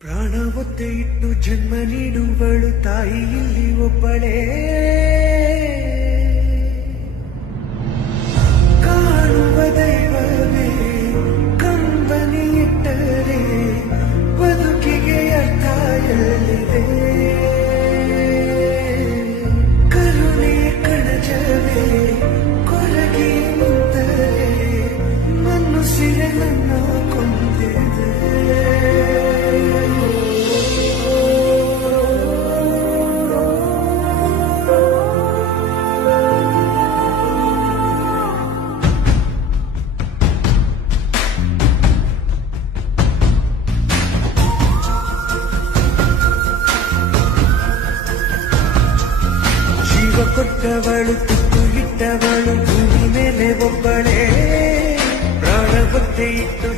ಪ್ರಾಣ ಒತ್ತೆ ಇಟ್ಟು ಜನ್ಮ ನೀಡುವಳು ತಾಯಿ ಇಲ್ಲಿ ಒಬ್ಬಳೇ. ಕಾಣುವ ದೈವವೇ ಕಂಬನಿ ಇಟ್ಟರೆ ಬದುಕಿಗೆ ಅರ್ಥ ಎಲ್ಲಿದೆ. ಕರುಣೆ ಕಣಜವೇ ಕೊರಗಿ ನಿಂತರೆ ಮನುಷ್ಯರೇ ನನ್ನ ಕೊಂದಿದೆ. ಕೊಟ್ಟವಳು ತುತ್ತು ಇಟ್ಟವಳು ಭೂಮಿ ಮೇಲೆ ಒಬ್ಬಳೇ. ಪ್ರಾಣ ಒತ್ತೆ ಇಟ್ಟು